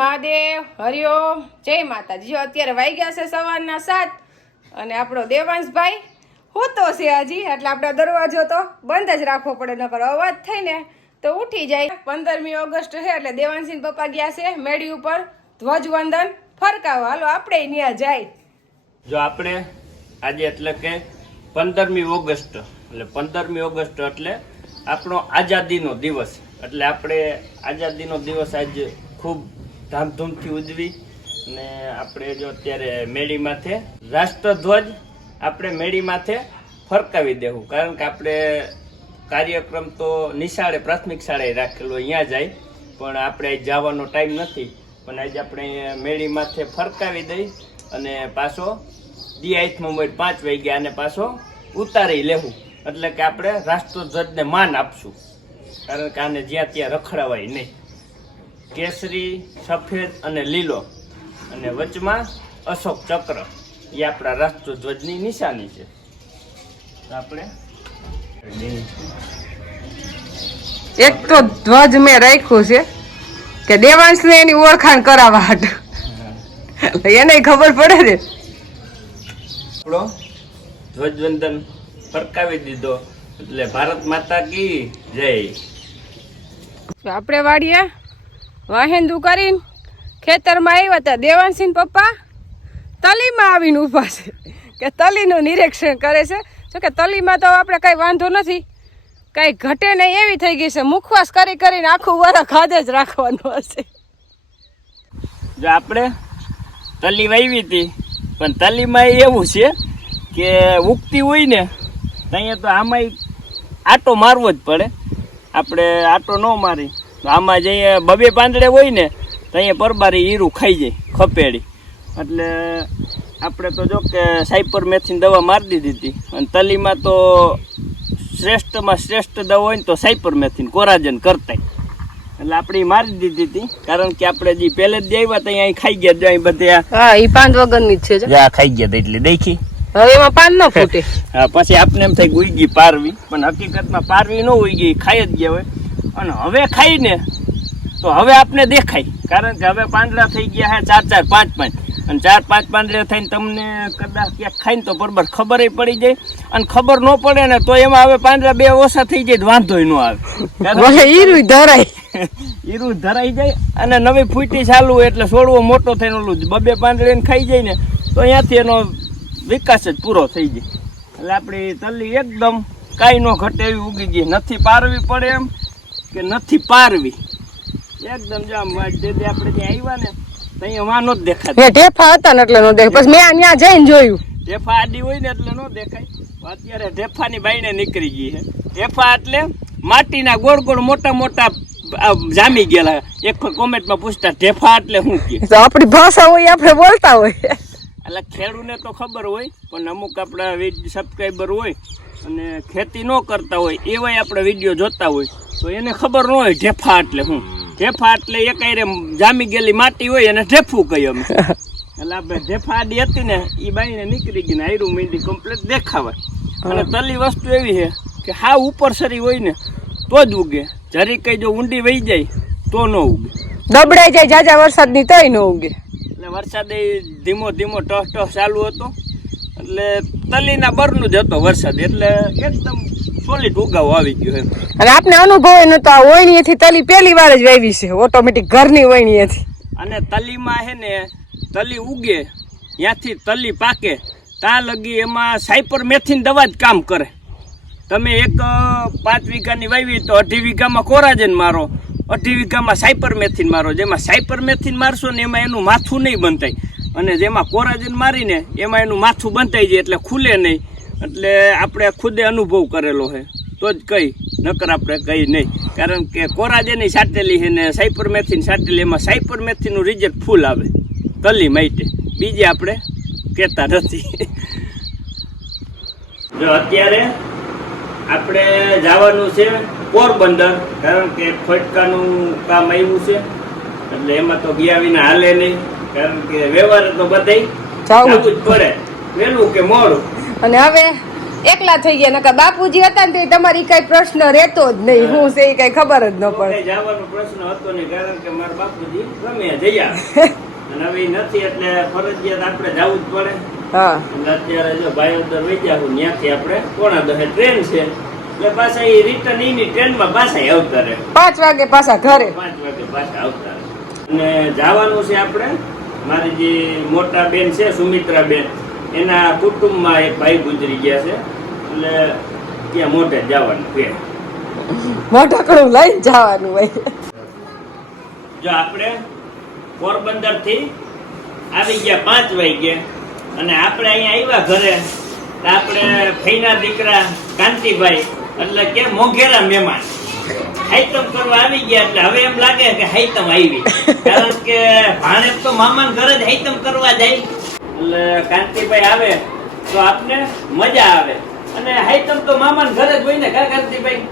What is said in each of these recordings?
મહાદેવ હરિઓમ જય માતાજી। જો અત્યારે વાગ્યા છે સવારના 7 અને આપણો દેવાંશભાઈ હોતો છે હજી, એટલે આપણો દરવાજો તો બંધ જ રાખવો પડે, નકર અવાજ થઈને તો ઉઠી જાય। 15મી ઓગસ્ટ છે એટલે દેવાંશી પપ્પા ગયા છે મેળી ઉપર ધ્વજવંદન ફરકાવવા। હાલો આપણે ત્યાં જાય। જો આપણે આજે એટલે કે 15મી ઓગસ્ટ એટલે 15મી ઓગસ્ટ એટલે આપણો આઝાદીનો દિવસ, એટલે આપણે આઝાદીનો દિવસ આજ ખૂબ ધામધૂમથી ઉજવી ને આપણે જો અત્યારે મેળી માથે રાષ્ટ્રધ્વજ આપણે મેળી માથે ફરકાવી દેવું, કારણ કે આપણે કાર્યક્રમ તો નિશાળે પ્રાથમિક શાળાએ રાખેલો અહીંયા જાય, પણ આપણે જવાનો ટાઈમ નથી, પણ આજે આપણે મેળી માથે ફરકાવી દઈ અને પાછો દિયાઈથમાં 5 વાગ્યા અને પાછો ઉતારી લેવું, એટલે કે આપણે રાષ્ટ્રધ્વજને માન આપશું, કારણ કે આને જ્યાં ત્યાં રખડાવાય નહીં। કેસરી, સફેદ અને લીલો અને વચમાં અશોક ચક્ર એ આપણા રાષ્ટ્રધ્વજની નિશાની છે। આપણે એક તો ધ્વજ મેં રાખ્યું છે કે દેવાંશને એની ઓળખાણ કરાવવા હાટ, એને ખબર પડે ને। આપણો ધ્વજવંદન ફરકાવી દીધો, એટલે ભારત માતા કી જય। આપણે વાડીએ વાહેંદુ કરીને ખેતરમાં આવ્યા હતા, દેવાંશી પપ્પા તલીમાં આવીને ઊભા છે કે તલીનું નિરીક્ષણ કરે છે। જો કે તલીમાં તો આપણે કઈ વાંધો નથી, કઈ ઘટે નહીં એવી થઈ ગઈ છે, મુખવાસ કરી કરીને આખું વરખ ખાધે જ રાખવાનું હશે। જો આપણે તલી વાવી હતી, પણ તલીમાં એવું છે કે ઉગતી હોય ને ત્યાં તો આમાં આટો મારવો જ પડે, આપણે આટો ન મારી આમાં જઈએ 2 પાંદડે હોય ને ત્યાં પરબારી હીરું ખાઈ જાય ખપેડી, એટલે આપણે તો જો કે સાયપર મેથીની દવા મારી દીધી હતી, અને તલીમાં તો શ્રેષ્ઠમાં શ્રેષ્ઠ દવા હોય ને તો સાયપર મેથીન કોરાજન કરતા, એટલે આપણે મારી દીધી હતી, કારણ કે આપણે જે પહેલે જ આવ્યા ત્યાં અહીં ખાઈ ગયા જો અહીં બધે એ પાંદ વગરની જ છે, જ્યાં ખાઈ ગયા એટલે દેખી હવે એમાં પાન ન ફૂટે। હા, પછી આપણે એમ થાય ઉઈ ગઈ પારવી, પણ હકીકતમાં પારવી ન ઉઈ ગઈ, ખાઈ જ ગયા હોય, અને હવે ખાઈને તો હવે આપને દેખાય, કારણ કે હવે પાંદડા થઈ ગયા છે 4 4 5 5, અને 4 5 પાંદડા થઈને તમને કદાચ ક્યાંક ખાઈને તો બરાબર ખબર પડી જાય, અને ખબર ન પડે ને તો એમાં હવે પાંદડા 2 ઓછા થઈ જાય વાંધો ન આવે, હીરું ધરાય હીરું ધરાઈ જાય, અને નવી ફૂટી ચાલુ એટલે છોડવો મોટો થઈને ઓલું 2 પાંદડે ખાઈ જાય ને તો અહીંયાથી એનો વિકાસ જ પૂરો થઈ જાય, એટલે આપણી તલી એકદમ કાંઈ ન ઘટે એવી ઉગી ગઈ, નથી પારવી પડે એમ કે નથી પારવી, એકદમ જામ આપણે ત્યાં આવ્યા ને ત્યાં વાનો જ દેખાય, ઢેફા હતા ને એટલે ન દેખાય, પછી મેં ત્યાં જઈને જોયું ઢેફા આડી હોય ને એટલે ન દેખાય, અત્યારે ઢેફાની બાઈને નીકળી ગઈ છે। ઢેફા એટલે માટીના ગોળ ગોળ મોટા મોટા જામી ગયેલા, એક કોમેન્ટમાં પૂછતા ઢેફા એટલે શું કે આપણી ભાષા હોય આપણે બોલતા હોય, એટલે ખેડૂને તો ખબર હોય, પણ અમુક આપણા સબસ્ક્રાઈબર હોય અને ખેતી ન કરતા હોય એવાય આપણે વિડીયો જોતા હોય તો એને ખબર ન હોય ઢેફા એટલે શું। ઢેફા એટલે એકાયરે જામી ગયેલી માટી હોય અને ઢેફું કહીએ અમે, એટલે આપણે ઢેફા આડી હતી ને એ બાઈને નીકળી ગઈ ને આયરું મીંડી કમ્પ્લીટ દેખાવાય, અને તલી વસ્તુ એવી છે કે હા ઉપર સરી હોય ને તો જ ઉગે, જરી કઈ જો ઊંડી વહી જાય તો ન ઉગે, દબડાઈ જાય જાજા વરસાદની તોય ન ઉગે, એટલે વરસાદે ધીમો ધીમો ટહ ટહ ચાલુ હતો, એટલે તલીના બરનું જ હતો વરસાદ, એટલે એકદમ સોલિડ ઉગાવો આવી ગયો એમ, અને આપણે અનુભવ નતો આ વણણીએથી તલી પહેલી વાર જ વાવી છે, ઓટોમેટિક ઘરની વણણીએથી, અને તલીમાં હે ને તલી ઉગે ત્યાંથી તલી પાકે ત્યાં લગી એમાં સાયપર મેથીની દવા જ કામ કરે। તમે 5 વીઘાની વાવી તો 2.5 વીઘામાં કોરાજન મારો, 2.5 વીઘામાં સાયપર મેથીન મારો, જેમાં સાયપર મેથીન મારશો ને એમાં એનું માથું નહીં બંધાય, અને જેમાં કોરાજન મારીને એમાં એનું માથું બંધાઈ જાય એટલે ખુલે નહીં, એટલે આપણે ખુદે અનુભવ કરેલો છે તો જ કઈ, નકર આપણે કઈ નહીં, કારણ કે કોરાજેની સાટેલી છે ને સાયપર મેથીની સાટેલી, એમાં સાયપર મેથીનું રિઝલ્ટ ફૂલ આવે તલી માટે, બીજે આપણે કહેતા નથી। જો અત્યારે આપણે જવાનું છે પોરબંદર, કારણ કે ફટકાનું કામ આવ્યું છે, એટલે એમાં તો ગયા વિના હાલે નહીં, કારણ કે વ્યવહાર તો બધાય જવું જ પડે, વહેલું કે મોડું। અને હવે એકલા થઈ ગયા નકર બાપુજી હતા ને તો તમારી કઈ પ્રશ્ન રહેતો જ નહીં હું છે એ કઈ ખબર જ ન પડે કઈ જવાનો પ્રશ્ન હતો નહીં કારણ કે મારા બાપુજી ગમે જઈ આવે અને હવે ઈ નથી એટલે ફરજિયાત આપણે જવું જ પડે. હા એટલે અત્યારે જો ભાઈઓદર વહી જાવ ત્યાંથી આપણે 9:30 ટ્રેન છે એટલે પાછા એ રિટર્ન એની ટ્રેનમાં પાછા આવતા રહે 5 વાગે પાછા ઘરે 5 વાગે પાછા આવતા રહે. અને જવાનું છે આપણે મારી જે મોટા બેન છે સુમિત્રા બેન એના કુટુંબમાં એક ભાઈ ગુજરી ગયા છે એટલે ત્યાં મોઢે જવાનું છે. મોઢાકણું લઈને જવાનું હોય. જો આપણે પોરબંદર થી આવી ગયા 5 વાગે અને આપણે અહીંયા આવ્યા ઘરે તો આપણે ફઈના દીકરા કાંતિભાઈ એટલે કે મોઘેરા મહેમાન હાઈતમ કરવા આવી ગયા એટલે હવે એમ લાગે કે હાઈતમ આવી કારણ કે ભાણેજ તો મામાના ઘરે જ હાઈતમ કરવા જાય એટલે કાંતિભાઈ આવે તો આપને મજા આવે અને હાઈતમ તો મામાના ઘરે જ હોય ને કા કાંતિભાઈ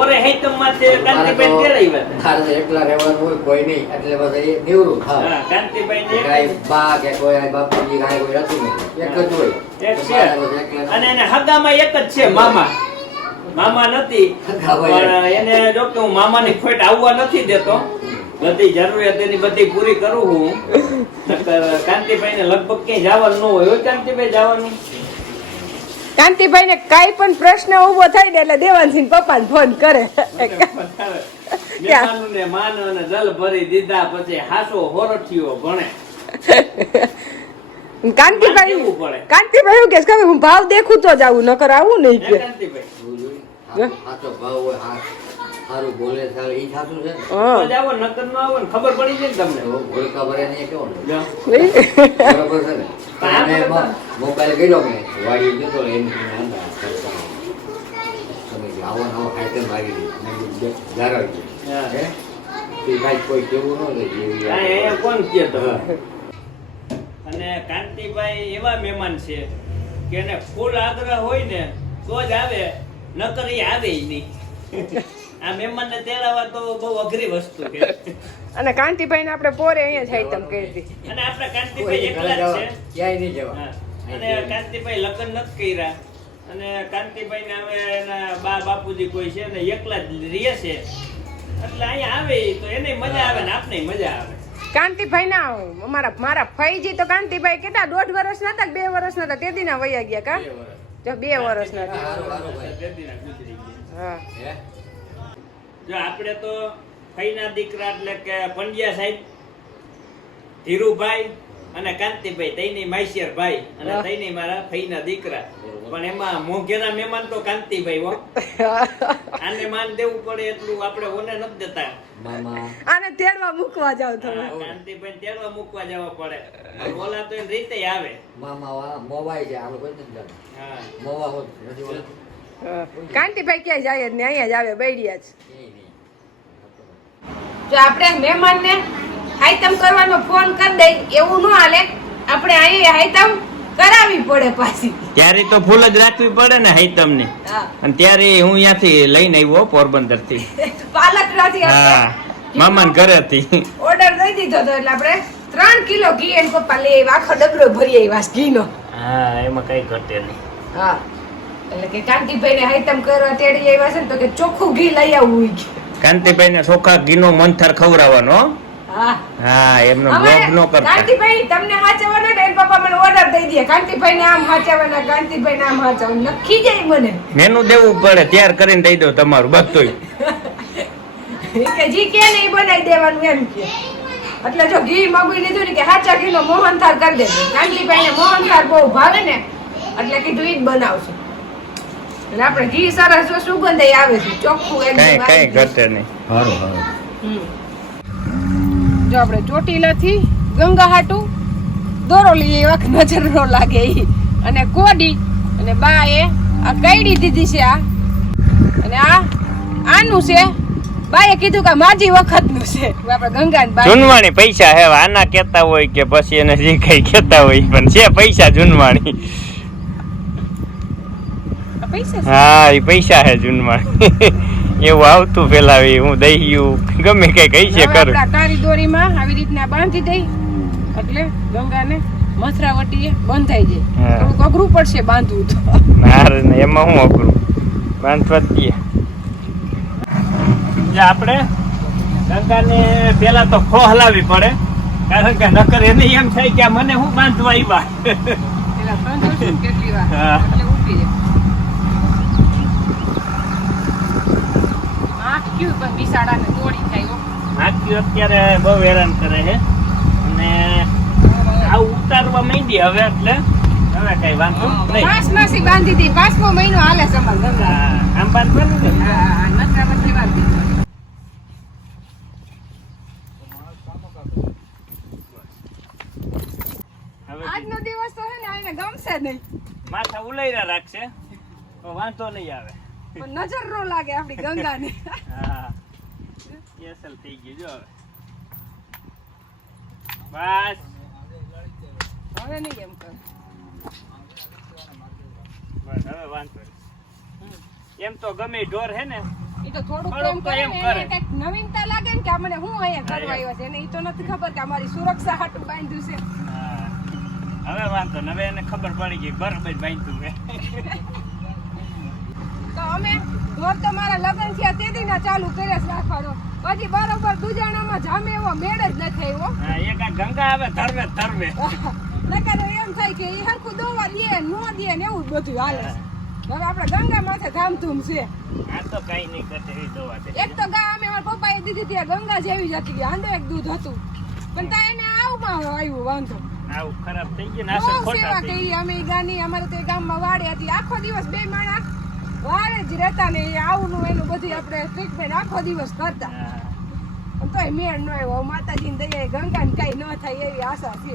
ઓરે હાઈતમ માંથી કાંતિભાઈ તેડાવ્યા તારે એકલા રહેવાનું હોય કોઈ નહીં એટલે બસ એ નિવૃત્ત થાવ. હા કાંતિભાઈ ને કાંઈ બા કે કોઈ આ બાપુજી કાંઈ કોઈ હતું નહીં. એક જ હોય. એક તો છે બસ એકલા અને એને હગામાં એક જ છે મામા મામા નથી પણ એને જો કે હું મામાની ખોટ આવવા નથી દેતો બધી જરૂરિયાત એની બધી પૂરી કરું હું નકર કાંતિભાઈ ને લગભગ ક્યાંય જવાનું ન હોય કાંતિભાઈ જવાનું કાંતિભાઈ ને કઈ પણ પ્રશ્ન ઉભો થાય ને એટલે દેવાનસિંહ પપ્પાને ફોન કરે મહેમાનોને માન અને જલ ભરી દીધા પછી હાસો હોરઠિયો ભણે કાંતિભાઈ કેવું પડે? કાંતિભાઈ એવું કે છે, હું ભાવ દેખું તો જ આવું નકર આવું નહીં હે કે કાંતિભાઈ સાચો ભાવ હોય સારું બોલે સારું ઈ સાચું છે ને. હા. તો જાવો નકર ન આવો ને ખબર પડી જાય ને તમને તો ભૂલકા ભરે ને એ કેવો ને. લ્યો. બરોબર છે ને. પણ આ મેં બધા- મોબાઈલ કર્યો કે વાડી ગયો તો એમ તમે આવો નવો ખાઈ મારી દીધી જાળવી હા. હે ઈ કાંઈ કોઈ કેવું ન થાય જેવી આ અહીંયા કોણ કે તમે અને કાંતિભાઈ એવા મહેમાન છે કે એને ફૂલ આગ્રહ હોય ને તો જ આવે નકર ઈ આવે ય નહીં આ મહેમાનને તેડાવવા તો બહુ અઘરી વસ્તુ છે અને કાંતિભાઈ ને આપણે પોરે અહીંયા જ હાઈતમ કરી હતી અને આપણે કાંતિભાઈ એકલા જ છે ક્યાંય નહીં જવા હા. અને કાંતિભાઈ લગ્ન નથી કર્યા અને કાંતિભાઈ ને હવે એના બા બાપુજી કોઈ છે ને એકલા જ રહે છે એટલે અહીંયા આવે ઈ તો એને મજા આવે ને આપને મજા આવે કાંતિભાઈ ના મારા ફઈજી તો કાંતિભાઈ કેટલા 1.5 વર્ષના હતા 2 વર્ષના હતા તે દીના વયા ગયા કા જો 2 વર્ષના હતા સારું સારું ભાઈ તેદીના ગુજરી ગયા. હા હે જો આપણે તો ફઈના દીકરા એટલે કે પંડ્યા સાહેબ ધીરુભાઈ અને કાંતિભાઈ તઈની માઈશિયર ભાઈ અને તઈની મારા ફઈના દીકરા પણ એમાં મોઘેરા મહેમાન તો કાંતિભાઈ હો આને માન દેવું પડે એટલું આપણે ઓને નથી દેતા મામા આને તેડવા મૂકવા જાવ તમે કાંતિભાઈ તેડવા મૂકવા જવા પડે ઓલા તો એની રીતે આવે મામા વાળા મોબાઈલ છે આપણે કોઈ નથી જાણતા. હા મોવા હોત નથી બોલતું. હા. કાંતિભાઈ ક્યાંય જાય જ નહીં અહીંયા જ આવે બૈડિયા જ ક્યાંય નહીં. જો આપણે મહેમાનને હાઈતમ કરવાનો ફોન કરી દઈ એવું ન હાલે આપણે અહીં હાઈતમ કરાવી પડે પાછી ત્યારે તો ફૂલ જ રાખવી પડે ને હાઈતમ ને હા અને ત્યારે હું ત્યાંથી લઈને આવ્યો પોરબંદર થી પાલકરાથી હા મામાના ઘરેથી ઓર્ડર દઈ દીધો તો એટલે આપણે 3 કિલો ઘી એને પપ્પા લઈ આવ્યા આખો ડબરો ભરી આવ્યા ઘીનો હા એમાં કઈ ઘટે નહીં હા એટલે કે કાંતિભાઈ ને હાઈતમ કરવા તેડી આવ્યા છે ને તો કે ચોખ્ખું ઘી લઈ આવવું કે કાંતિભાઈ ને ચોખા ઘીનો મંથર ખવડાવવાનો હો. હા હા એમનો અમારે બ્લોગ નો કરતા કાંતિભાઈ તમને હાચવવાનો ને એના પપ્પા મને ઓર્ડર દઈ દે કાંતિભાઈ ને આમ હાચવવાના કાંતિભાઈ ને આમ હાચવવાનું લખી જાય મને મેનુ દેવું પડે તૈયાર કરીને દઈ દો તમારું બધું કે જી કે ને ઈ બનાવી દેવાનું એમ કે એટલે જો ઘી મગવી લીધું ને કે હાચા ઘીનો મોહનથાળ કરી દેજો કાંતિભાઈ ને મોહનથાળ બહુ ભાવે ને એટલે કીધું ઈ જ બનાવશું એટલે આપણે ઘી સરસ જો સુગંધ ય આવે છે ચોખ્ખું કઈ એકદમ કઈ આવી ગયું. ઘટે નહીં સારું સારું હમ. જો આપણે ચોટીલાથી ગંગા હાટુ દોરો લઈએ એવા નજર નો લાગે ઈ અને કોડી અને બા એ આ કઈડી દીધી છે આ અને આ આનું છે બાએ કીધું કે માજી વખતનું છે આપણે ગંગા ને બા જુનવાણી પૈસા હે આના કેતા હોય કે પછી એને જે કઈ કેતા હોય પણ છે પૈસા જુનવાણી પૈસા છે. હા એ પૈસા હે જુનવાણી એવું આવતું પેલા હું દહ્યું ગમે કઈ કઈ છે હવે કરું આપણે આ કાળી દોરીમાં આવી રીતના બાંધી દઈ એટલે ગંગાને મથરાવટી બંધ થઈ જાય હા. થોડુંક અઘરું પડશે બાંધવું તો ના રે ને એમાં હું અઘરું બાંધવા જ દઈએ જે આપણે ગંગાને પેલા તો ખો હલાવી પડે કારણ કે નકર એને એમ થાય કે આ મને હું બાંધવા આવ્યા પેલા બંધ થશે ને કેટલી વાર હા. એટલે ઊભી રહે આંખ ક્યું પણ બિસાડાને દોડી થાય હો હાથી અત્યારે બહુ હેરાન કરે છે અને આ ઉતારવા માંડી હવે એટલે હવે કઈ વાંધો નહીં 5 માસી બાંધી હતી 5મો મહિનો હાલે સમાન ગંગા હા, આમ બાંધવાનું ને મથરાવટી બાંધી હવે આજનો દિવસ તો છે ને આને ગમશે નહીં માથા ઉલાયરા રાખશે તો વાંધો નહીં આવે પણ નજર નો લાગે આપણી ગંગાની હા એસલ થઈ ગયું જો હવે બસ હવે નહીં એમ કર બસ હવે વાંધો નહીં. એમ તો ગમે ઢોર હે ને એ તો થોડુંક થોડુંક એમ તો કરે એમ ને કરે. એને કંઈક નવીનતા લાગે ને કે આ મને હું અહીંયા કરવા આવ્યો છે એને એ તો નથી ખબર કે અમારી સુરક્ષા હાટું બાંધ્યું છે હા. હવે વાંધો ને હવે એને ખબર પડી ગઈ બરાબર બાંધ્યું મેં તો અમે ઢોર તો મારા લગ્ન થયા તે દીના ચાલુ કર્યા છે રાખવાનો પછી બરોબર દુજાણામાં જામે એવો મેળ જ નથી આવ્યો હા, એક આ ગંગા આવે ધરવે ધરવે નકર એમ થાય કે એ હરખું દોવા દે નો દે ને એવું જ બધું હાલે છે હવે આપણે ગંગા માથે ધામધૂમ છે આ તો કઈ નહીં કરતે એ દવા દે એક તો ગા અમે મારા પપ્પાએ દીધી ત્યાં ગંગા જેવી જ હતી આંધો એક દૂધ હતું પણ તા એને આવમાં આવ્યું વાંધો આવું ખરાબ થઈ ગયું ને બહુ અસર ખોટા સેવા થઈ કરી અમે ઈ ગાની અમારે તો એ ગામમાં વાડે હતી આખો દિવસ બે માણા વાડે જ રહેતા ને એ આવું એનું બધું આપણે ટ્રીટમેન્ટ આખો દિવસ કરતા હા. પણ તોય મેળ ન આવ્યો માતાજીની દયાએ ગંગાને કઈ ન થાય એવી આશા છે